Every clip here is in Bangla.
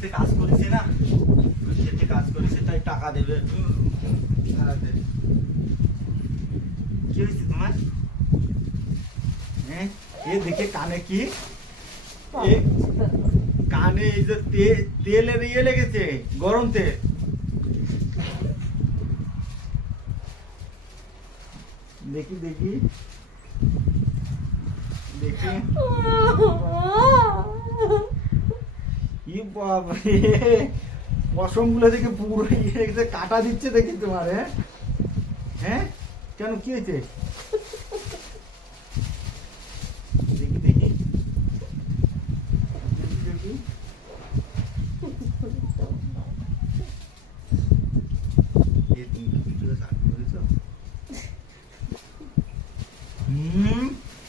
খেতে কাজ করেছে না? খেতে কাজ করেছে, তাই টাকা দেবে। কি হয়েছে তোমার? হ্যাঁ? এ দেখে কানে কি? কানে এই যে তেলের ইয়ে লেগেছে, গরম তেল। দেখি দেখি। দেখি। বাবারে পশমগুলো দেখে পুরো ইয়ে কাটা দিচ্ছে দেখি তোমার হ্যাঁ? হ্যাঁ? কেন, কি হয়েছে?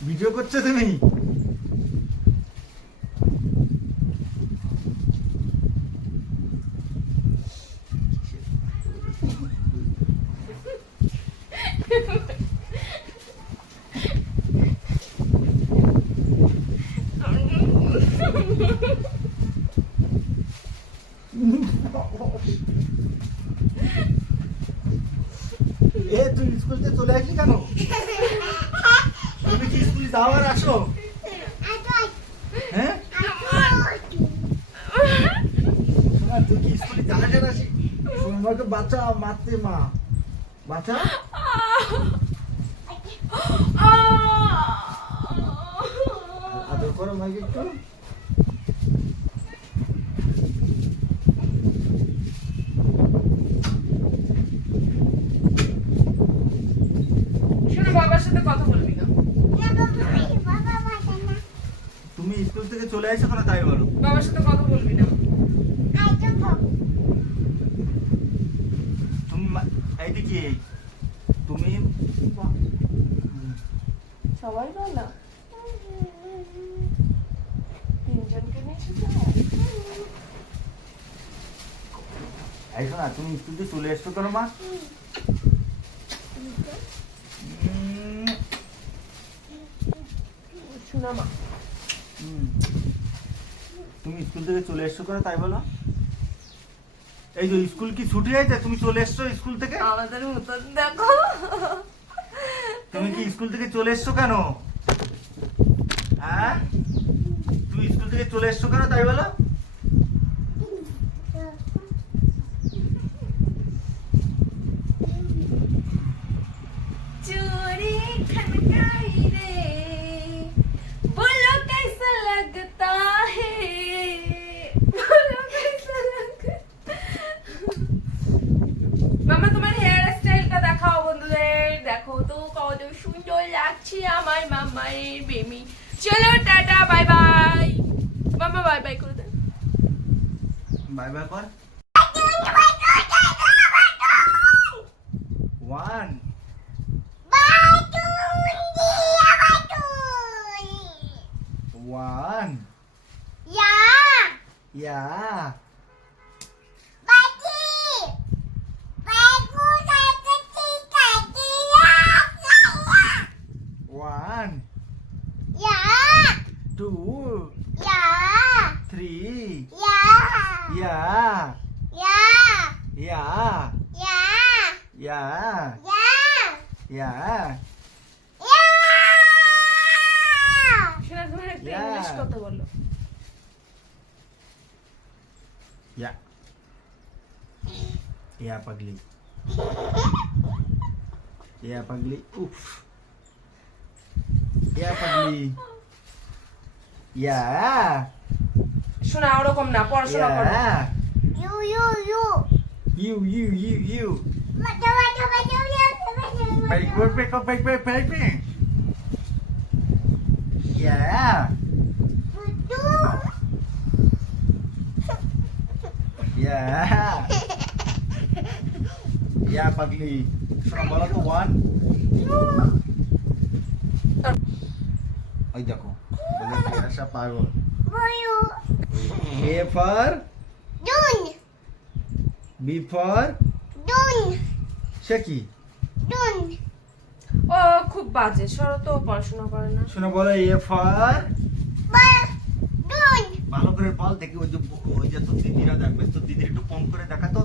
ভিডিও করছ তুমি? এ, তুই স্কুল থেকে চলে আসলি কেন? তুমি কি স্কুলে যাও আর আসো? হ্যাঁ? তুই কি স্কুলে যাস আর আসি সোমবারকে বাচ্চা মারতে মা। বাচ্চা আদর করো, মাকে একটু। সাথে কথা বলবি না তুমি স্কুল থেকে চলে আসো না তাই বলো? বাবার সাথে কথা বলবি না তুমি এইদিকে তুমি সবাই বলো। তিনজনকে নিয়ে এসেছ? এই তুমি স্কুল থেকে চলে এসছো কেন মা? শোনা হুম। তুমি স্কুল থেকে চলে এসছো কেন তাই বলো? এই যে স্কুল কি ছুটি হয়েছে? তুমি চলে এসছো স্কুল থেকে? আমাদের মতন দেখো। তুমি কি স্কুল থেকে চলে এসছো কেন? হ্যাঁ? তুমি স্কুল থেকে চলে এসছো কেন তাই বলো? লাগছে আমার মামার বেমি চলো টাটা বাই বাই মামা বাই বাই করে দেন বাই বাই কর। One one yeah one two three yeah yeah yeah yeah yeah শোনা তোমার একটা Yeah. ইংলিশ কথা বলো ইয়া ইয়া পাগলি ইয়া পাগলি উফ ইয়া পাগলি ইয়া শোনা ওরকম না পড়াশোনা করো yeah you you you you Baik, baik, baik, baik, baik, baik, baik. Ya. Ya. Ya, pagli. শোনো বলো তো ওয়ান ওই দেখো আসা পাগল এ ফর বি ফর সে কি ও খুব বাজে। সরো তো পড়াশোনা করে না। শোনো বলো এ ফর ভালো করে বল দেখি ওই যে ওই যে তোর দিদিরা দেখবে। তোর দিদির একটু কম করে দেখা তো